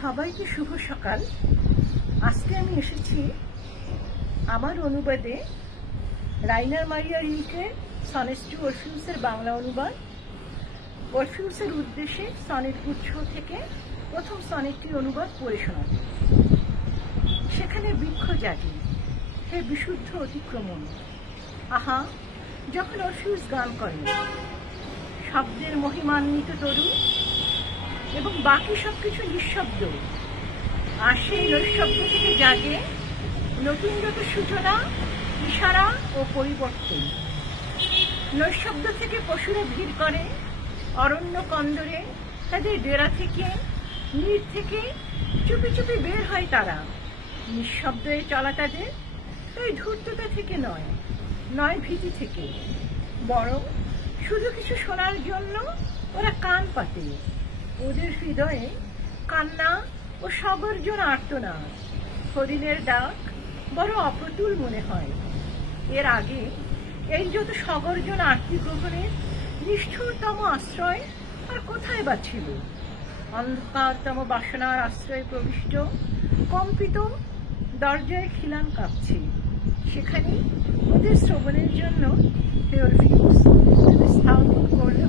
সবাইকে শুভ সকাল। আজকে আমি এসেছি আমার অনুবাদে রাইনার মারিয়া রিলকের সনেট টু অরফিউসের বাংলা অনুবাদ। অরফিউসের উদ্দেশ্যে সনেট গুচ্ছ থেকে প্রথম সনেটটির অনুবাদ পড়ে শোনাব। সেখানে বৃক্ষ জাগি, হে বিশুদ্ধ অতিক্রমণ। আহা, যখন অরফিউস গান করেন, শব্দের মহিমান্বিত তরু এবং বাকি সবকিছু নিঃশব্দ, আর সেই নৈশব্দ থেকে জাগে নতুন যত সূচনা, ইশারা ও পরিবর্তন। নৈশব্দ থেকে পশুরা ভিড় করে অরণ্য কন্দরে, তাদের ডেরা থেকে, নীড় থেকে চুপি চুপি বের হয় তারা। নিঃশব্দে চলা তাদের তাই ধূর্ততা থেকে নয় ভীতি থেকে, বরং শুধু কিছু শোনার জন্য ওরা কান পাতে। ওদের হৃদয়ে কান্না ও সগর্জন আর্তনাদ, হরিণের ডাক বড় অপ্রতুল মনে হয়। এর আগে এই যত সগর্জন আরতি গ্রহণের নিষ্ঠুরতম আশ্রয় আর কোথায় বা ছিল? অন্ধকারতম বাসনার আশ্রয়ে প্রবিষ্ট কম্পিত দরজায় খিলান কাঁপছে। সেখানে ওদের শ্রবণের জন্য অরফিউস স্থাপন করলে